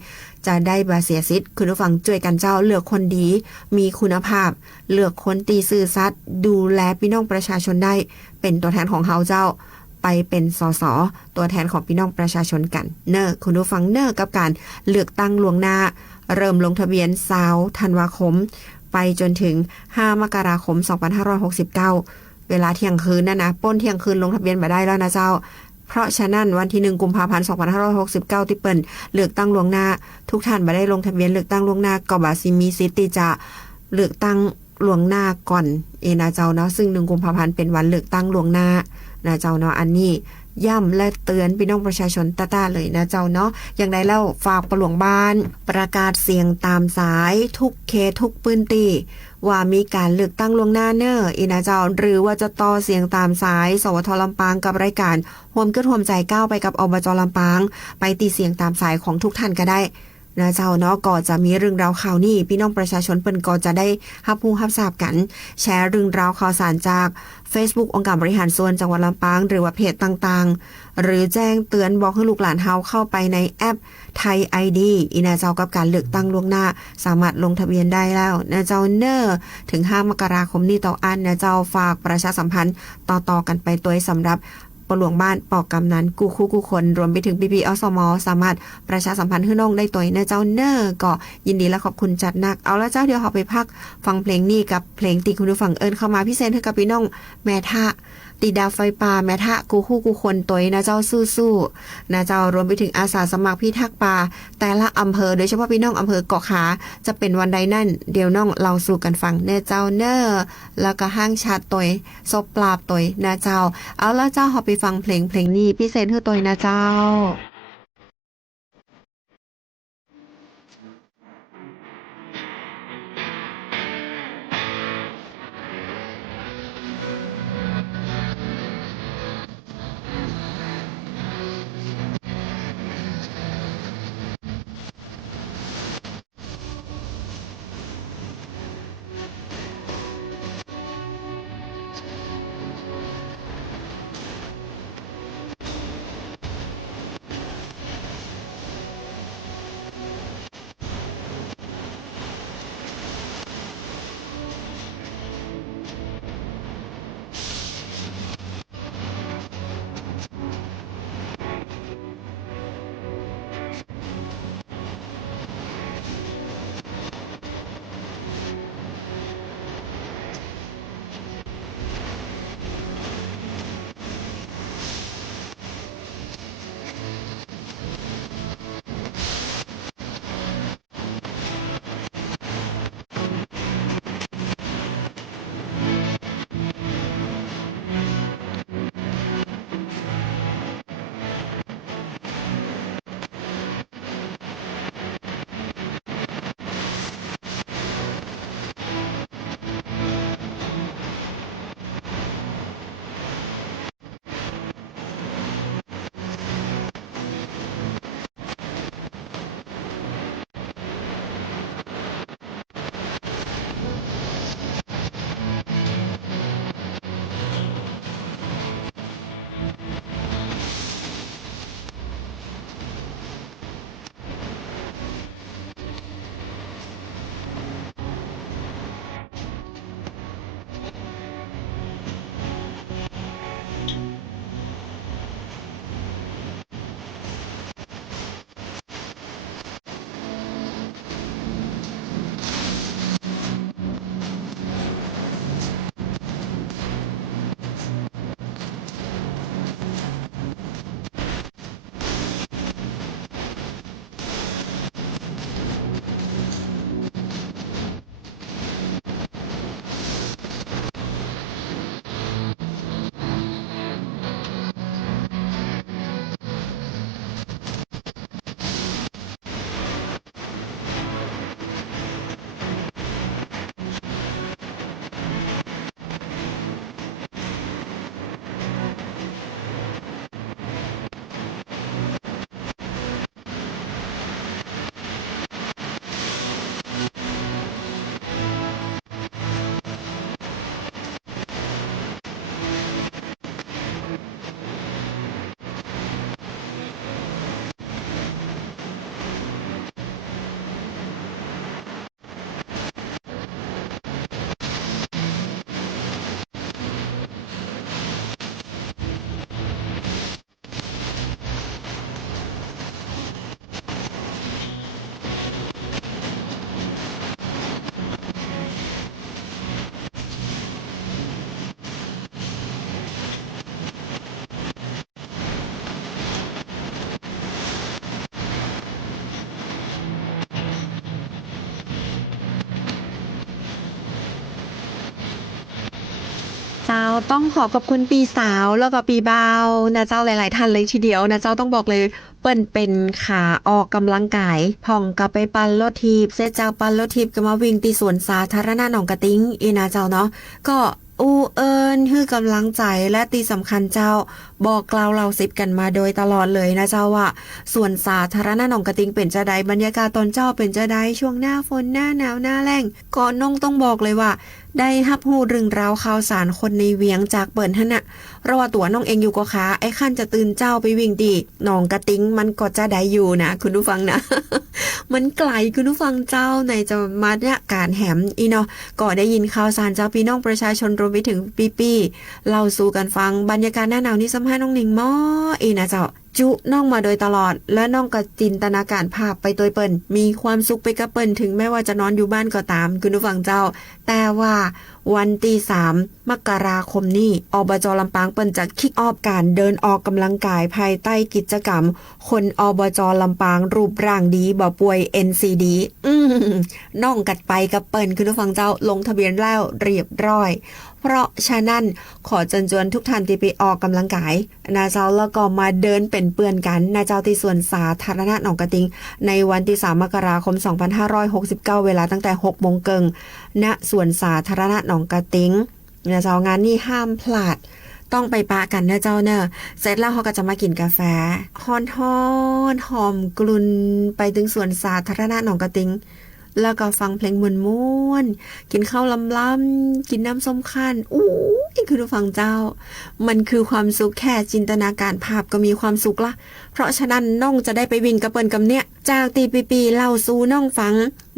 จะได้บ่เสียสิทธิ์คุณผู้ฟังช่วยกันเจ้าเลือกคนดีมีคุณภาพเลือกคนตีซื่อสัตย์ดูแลพี่น้องประชาชนได้เป็นตัวแทนของเฮาเจ้าไปเป็นสสตัวแทนของพี่น้องประชาชนกันคุณผู้ฟังกับการเลือกตั้งล่วงหน้าเริ่มลงทะเบียน20ธันวาคมไปจนถึง5มกราคม2569เวลาเที่ยงคืนนะป้นเที่ยงคืนลงทะเบียนมาได้แล้วนะเจ้าเพราะฉะนั้นวันที่1กุมภาพันธ์2569ที่เปิ้นเลือกตั้งล่วงหน้าทุกท่านบ่ได้ลงทะเบียนเลือกตั้งล่วงหน้าก็บ่สิมีสิทธิ์ที่จะเลือกตั้งล่วงหน้าก่อนนะเจ้าเนาะซึ่ง1กุมภาพันธ์เป็นวันเลือกตั้งล่วงหน้านะเจ้าเนาะอันนี้ย่ำและเตือนพี่น้องประชาชนต้าๆเลยนะเจ้าเนาะอย่างไรแล้วฝากประหลวงบ้านประกาศเสียงตามสายทุกเขตทุกพื้นที่ว่ามีการเลือกตั้งล่วงหน้านะเจ้าหรือว่าจะต่อเสียงตามสายสวทลำปางกับรายการร่วมกระทรวมใจก้าวไปกับอบจลำปางไปตีเสียงตามสายของทุกท่านก็ได้นะเจ้าเนาะก็จะมีเรื่องราวข่าวนี้พี่น้องประชาชนเปิ้นก็จะได้รับรู้รับทราบกันแชร์เรื่องราวข่าวสารจาก Facebook องค์การบริหารส่วนจังหวัดลำปางหรือว่าเพจต่างๆหรือแจ้งเตือนบอกให้ลูกหลานเฮาเข้าไปในแอปไทย ID นะเจ้ากับการเลือกตั้งล่วงหน้าสามารถลงทะเบียนได้แล้วนะเจ้าถึง5มกราคมนี้ต่ออันนะเจ้าฝากประชาสัมพันธ์ต่อกันไปตัวสำหรับปหลวงบ้านปอกกำนันกูคู่คนรวมไปถึงพี่อสมสามารถประชาสัมพันธ์ให้น้องได้ตัวนะเจ้าก็ยินดีและขอบคุณจัดนักเอาละเจ้าเดี๋ยวเราไปพักฟังเพลงนี้กับเพลงตีคุณผู้ฟังเอิญเข้ามาพิเศษให้กับพี่น้องแม่ทะตีดาวไฟป่าแม่ทะกูคู่คนตัวนะเจ้าสู้ๆนะเจ้ารวมไปถึงอาสาสมัครพิทักษ์ป่าแต่ละอำเภอโดยเฉพาะพี่น้องอำเภอเกาะขาจะเป็นวันใดนั่นเดี๋ยวน้องเราสู่กันฟังนะเจ้าแล้วก็ห้างชาติตัวซบปราบตัวนะเจ้าเอาละเจ้าเราไปฟังเพลงนี้พิเศษให้ตัวนะเจ้า เจ้าต้องขอบคุณปีสาวแล้วก็ปีบ่าวนะเจ้าหลายๆท่านเลยทีเดียวนะเจ้าต้องบอกเลยเปิ้นเป็นขาออกกำลังกายพ่องก็ไปปั่นรถทีบเสร็จจากปั่นรถทีบก็มาวิ่งที่สวนสาธารณะหนองกระติ้งอีนะเจ้าเนาะก็อู้เอิญคือกำลังใจและตีสำคัญเจ้าบอกกล่าวเราสิบกันมาโดยตลอดเลยนะเจ้าว่าส่วนสาธารณะหนองกระติงเป็นจะใดบรรยากาศตอนเจ้าเป็นจะใดช่วงหน้าฝนหน้าหนาวหน้าแล้งก่อนน้องต้องบอกเลยว่าได้รับรู้เรื่องราวข่าวสารคนในเวียงจากเปิ่นหั่นน่ะเพราะว่าตัวน้องเองอยู่ก็ขาไอ้ขั้นจะตื่นเจ้าไปวิ่งดีหนองกระติงมันก็จะได้อยู่นะคุณผู้ฟังนะ มันไกลคุณผู้ฟังเจ้าในจะมาเนี่ยการแหมอีเนาะก็ได้ยินข่าวสารเจ้าพี่น้องประชาชนรวมไปถึงปีเล่าสู่กันฟังบรรยากาศหน้าหนาวนี้สัมภาษณ์น้องหนิงม้ออีนะเจ้าจุน้องมาโดยตลอดและน้องก็จินตนาการภาพไปตัวเปิ้นมีความสุขไปกับเปิ้นถึงแม้ว่าจะนอนอยู่บ้านก็ตามคุณผู้ฟังเจ้าแต่ว่าวันที่3 มกราคมนี้อบจ.ลำปางเปิ้นจะคิกออฟการเดินออกกำลังกายภายใต้กิจกรรมคนอบจ.ลำปางรูปร่างดีบ่ป่วย NCD น้องกัดไปกับเปิ้นคุณผู้ฟังเจ้าลงทะเบียนแล้วเรียบร้อยเพราะฉะนั้นขอเชิญชวนทุกท่านที่ไปออกกำลังกายนะเจ้าแล้วก็มาเดินเป็นเปื้อนกันนะเจ้าที่สวนสาธารณะหนองกระติงในวันที่3 มกราคม 2569 เวลาตั้งแต่ 6 โมงเกิงณสวนสาธารณะหนองกระติงนะเจ้างานนี้ห้ามพลาดต้องไปปะกันนะเจ้าเนอะเสร็จแล้วเขาก็จะมากินกาแฟฮอนหอมกลุ่นไปถึงสวนสาธารณะหนองกระติงแล้วก็ฟังเพลงม่วนๆกินข้าวล้ำๆกินน้ำส้มคั้นคือฟังเจ้ามันคือความสุขแค่จินตนาการภาพก็มีความสุขละเพราะฉะนั้นน้องจะได้ไปวิ่งกับเปิ้นกับเนี่ยจากตีปีเล่าสู่น้องฟัง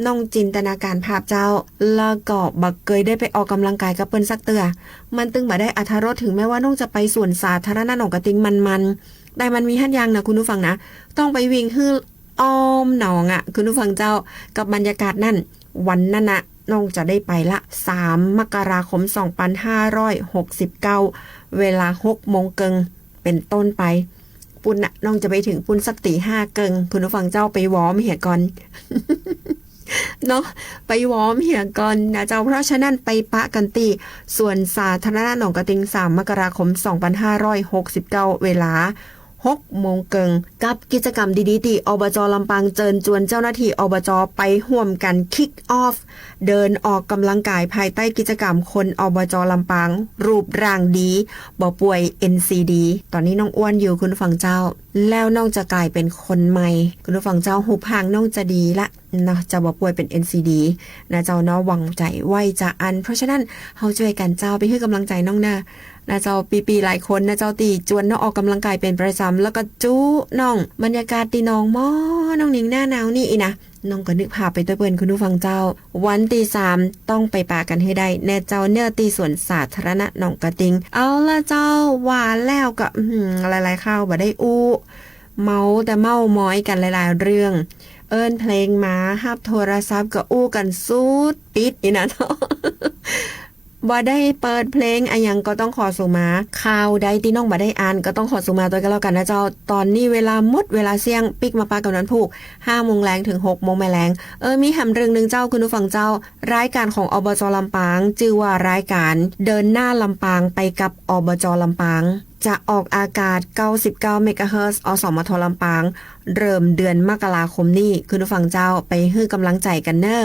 น้องจินตนาการภาพเจ้าแล้วก็บักเคยได้ไปออกกำลังกายกับเปิ้นสักเตือมันตึงมาได้อรรถรสถึงแม้ว่าน้องจะไปสวนสาธารณะหนองกระติงมันแต่มันมีหั่นอย่างนะคุณผู้ฟังนะต้องไปวิ่งคืออ้อมหนองอ่ะคุณผู้ฟังเจ้ากับบรรยากาศนั่นวันนั้นนะน้องจะได้ไปละ3 มกราคม 2569 เวลา 6 โมงเกิงเป็นต้นไปปุ่นน่ะน้องจะไปถึงปุ่นสักตี 5 เกิงคุณผู้ฟังเจ้าไปวอร์มเหี่ยก่อน เนาะไปวอร์มเหี่ยก่อนนะเจ้าเพราะฉะนั้นไปปะกันตีส่วนสาธารณะหนองกระติง3 มกราคม 2569 เวลา6 โมงเกิงกับกิจกรรมดีๆที่อบจ.ลำปางเชิญชวนเจ้าหน้าที่อบจ.ไปร่วมกันคิกออฟเดินออกกำลังกายภายใต้กิจกรรมคนอบจ.ลำปางรูปร่างดีบ่ป่วย NCD ตอนนี้น้องอ้วนอยู่คุณผู้ฟังเจ้าแล้วน้องจะกลายเป็นคนใหม่คุณผู้ฟังเจ้าหูพางน้องจะดีละนะจะบ่ป่วยเป็น NCD นะเจ้าเนาะหวังใจไว้จะอันเพราะฉะนั้นเฮาช่วยกันเจ้าไปให้กำลังใจน้องนะเจ้าปีหลายคนนะเจ้าตีจวนน้องออกกำลังกายเป็นประจำแล้วก็จู้น้องบรรยากาศตีน้องน้องหนิงหน้าหนาวนี่นะน้องก็นึกภาพไปตัวเปิ้นคุณผู้ฟังเจ้าวันที่3ต้องไปปากันให้ได้แน่เจ้าเนื้อตีสวนสาธารณะหนองกระติงเอาละเจ้าว่าแล้วก็หลายๆข้าวบ่ได้เมาแต่เมาม้อยกันหลายๆเรื่องเอิ้นเพลงมาฮับโทรศัพท์ก็กันสุดปิดนี่นะเนาะบ่ได้เปิดเพลงอะยังก็ต้องขอสุมาข่าวใดที่น้องบ่ได้อ่านก็ต้องขอสุมาตัวกันแล้วกันนะเจ้าตอนนี้เวลาหมดเวลาเสี่ยงปิกมาปากับนั้นผูก 5 โมงแรงถึง 6 โมงแม่แรงมีแหมเรื่องนึงเจ้าคุณผู้ฟังเจ้ารายการของอบจ.ลำปางชื่อว่ารายการเดินหน้าลำปางไปกับอบจ.ลำปางจะออกอากาศ99 เมกะเฮิรตซ์อสมท.ลำปางเริ่มเดือนมกราคมนี้คุณผู้ฟังเจ้าไปให้กำลังใจกันเน้อ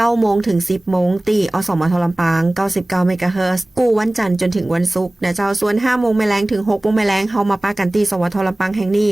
9 โมงถึง 10 โมงตีอสมท.ลำปาง99 เมกะเฮิรตซ์กู้วันจันทร์จนถึงวันศุกร์นะเจ้าส่วน 5 โมงแมลงถึง 6 โมงแมลงเฮามาปากันตีสวท.ลำปางแห่งนี้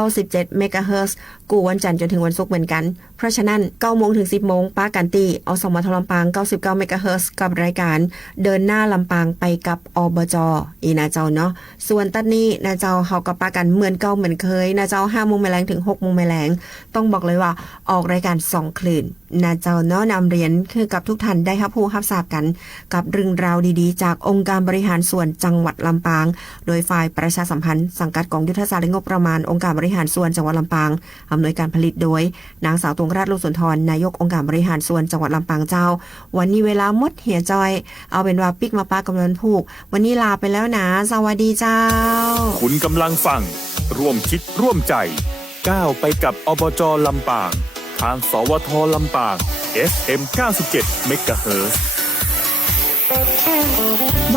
97 เมกะเฮิรตซ์กู้วันจันทร์จนถึงวันศุกร์เหมือนกันเพราะฉะนั้น 9 โมงถึง 10 โมงปากันตีอสมท.ลำปาง99 เมกะเฮิรตซ์กับรายการเดินหน้าลำปางไปกับอบจ.อีนะเจ้าเนาะส่วนตัดนี้นะเจ้าเฮาก็ปากันเหมือนเก่าเหมือนเคยนะเจ้า 5 โมงแมลงถึง 6 โมงแมลงต้องบอกเลยว่าออกรายการ2 คลื่นนะเจ้าเนาะนำเรียนคือกับทุกท่านได้รับรู้รับทราบกันกับเรื่องราวดีๆจากองค์การบริหารส่วนจังหวัดลำปางโดยฝ่ายประชาสัมพันธ์สังกัดกองยุทธศาสตร์และงบประมาณองค์การบริหารส่วนจังหวัดลำปางอำนวยการผลิตโดยนางสาวตวงราช ลูกสุนทรนายกองค์การบริหารส่วนจังหวัดลำปางเจ้าวันนี้เวลาหมดเหี่ยจอยเอาเป็นว่าปิกมาปากำลังผูกวันนี้ลาไปแล้วนะสวัสดีเจ้าคุณกำลังฟังร่วมคิดร่วมใจก้าวไปกับอบจ.ลำปางทางสวท.ลำปาง FM 97 เมกะเฮิรตซ์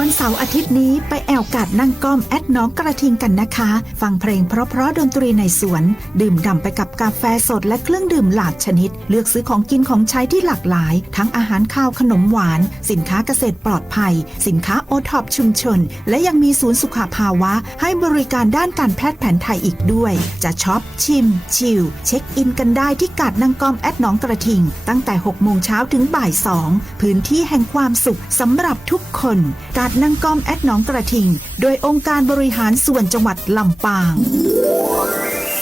วันเสาร์อาทิตย์นี้ไปแอวกาดนั่งก้อมแอดน้องกระทิงกันนะคะ ฟังเพลงเพราะๆดนตรีในสวน ดื่มด่ำไปกับกาแฟสดและเครื่องดื่มหลากชนิด เลือกซื้อของกินของใช้ที่หลากหลาย ทั้งอาหารข้าวขนมหวาน สินค้าเกษตรปลอดภัย สินค้าโอท็อปชุมชน และยังมีศูนย์สุขภาวะให้บริการด้านการแพทย์แผนไทยอีกด้วย จะช็อปชิมชิลเช็คอินกันได้ที่กาดนั่งก้อมแอดน้องกระทิงตั้งแต่ 6 โมงเช้าถึงบ่าย 2 พื้นที่แห่งความสุขสำหรับทุกคนกาดนั่งก้อมแอดน้องกระทิงโดยองค์การบริหารส่วนจังหวัดลำปาง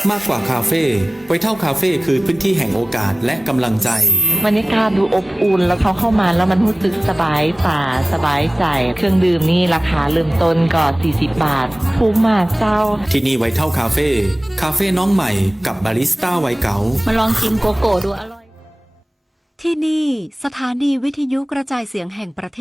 มากกว่าคาเฟ่ไวท์เท่าคาเฟ่คือพื้นที่แห่งโอกาสและกำลังใจบรรยากาศดูอบอุ่นแล้วเขาเข้ามาแล้วมันรู้สึกสบายตาสบายใจเครื่องดื่มนี่ราคาเริ่มต้นก็40 บาทถูกมากเจ้าที่นี่ไวท์เท่าคาเฟ่คาเฟ่น้องใหม่กับบาริสต้าวัยเก๋ามาลองชิมโกโก้ดูอร่อยที่นี่สถานีวิทยุกระจายเสียงแห่งประเทศ